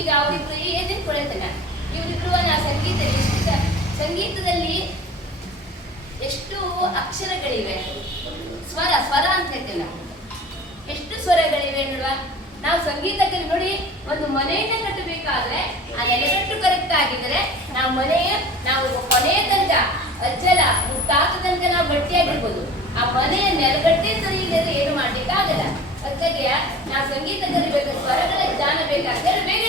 ಈಗ ಅವರಿಬ್ರು ಏನೇನು ಕೊಡೈತಲ್ಲ ಇವರಿಬ್ರು ಸಂಗೀತದಲ್ಲಿ ಎಷ್ಟು ಅಕ್ಷರಗಳಿವೆ, ಸ್ವರ ಸ್ವರ ಅಂತ ಹೇಳ್ತೇವೆ ನಾವು. ಎಷ್ಟು ಸ್ವರಗಳಿವೆ ನೋಡುವ. ನಾವು ಸಂಗೀತಕ್ಕೆ ನೋಡಿ, ಒಂದು ಮನೆಯನ್ನ ಕಟ್ಟಬೇಕಾದ್ರೆ ಆ ನೆಲೆಗಟ್ಟು ಕರೆಕ್ಟ್ ಆಗಿದ್ರೆ ನಾವು ನಾವು ಕೊನೆಯ ತನಕ ಅಜ್ಜಲ ಮುತ್ತಾತ ತನಕ ನಾವು ಗಟ್ಟಿಯಾಗಿರ್ಬೋದು. ಆ ಮನೆಯ ನೆಲಗಟ್ಟೆ ಸರಿ ಇಲ್ಲದ್ರೆ ಏನು ಮಾಡ್ಲಿಕ್ಕಾಗಲ್ಲ. ಅದಕ್ಕೆ ನಾವು ಸಂಗೀತ ಕಲಿಬೇಕು, ಸ್ವರಗಳ ಜ್ಞಾನ ಬೇಕಾದ್ರೆ ಬೇಗ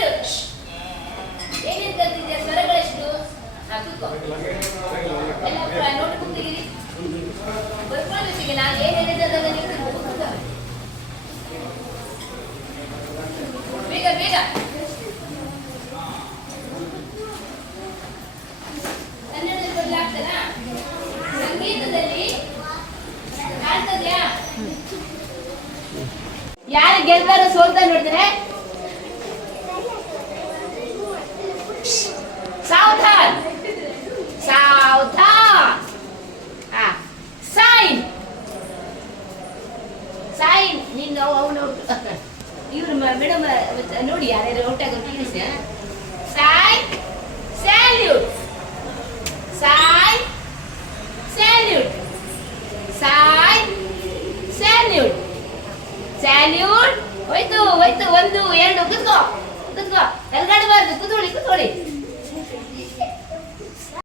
ಏನೇನು ಕಲ್ತಿದ್ಯಾ, ಸ್ವರಗಳೆಷ್ಟು ಎಲ್ಲ ನೋಡ್ಕೊಂಡು ತೆಗೀರಿ, ಬರ್ಕೊಳ್ಬೇಕೀಗ. ನಾನು ಏನ್ ಹೇಳಿದ್ರೆ ಅದನ್ನ ನೀವು ಬೇಗ ಬೇಗ ಕನ್ನಡದಲ್ಲಿ ಬದಲಾಗ್ತದ. ಸಂಗೀತದಲ್ಲಿ ಕಾಣ್ತದ್ಯಾ? ಯಾರು ಗೆಲ್ತಾರೋ ಸೋಲ್ತಾ ನೋಡಿದ್ರೆ ಸಾವಧಾನ್ ಸಾವಧಾನ್. Sign sign. ನೀನು ಅವನು ಇವ್ರು ಮೇಡಮ್ ನೋಡಿ ಯಾರ್ಯಾರು ಔಟ್ ಆಗೋದು ತಿಳಿಸಿ. Sign salute, sign salute, sign salute, salute. ಹೋಯ್ತು ಹೋಯ್ತು. 1 2 ಕುತ್ಕೋ ಕುತ್ಕೋ, ಎಲ್ಗಾಡಬಾರ್ದು. ಕೂತ್ಕೊಳ್ಳಿ ಕೂತ್ಕೊಳ್ಳಿ.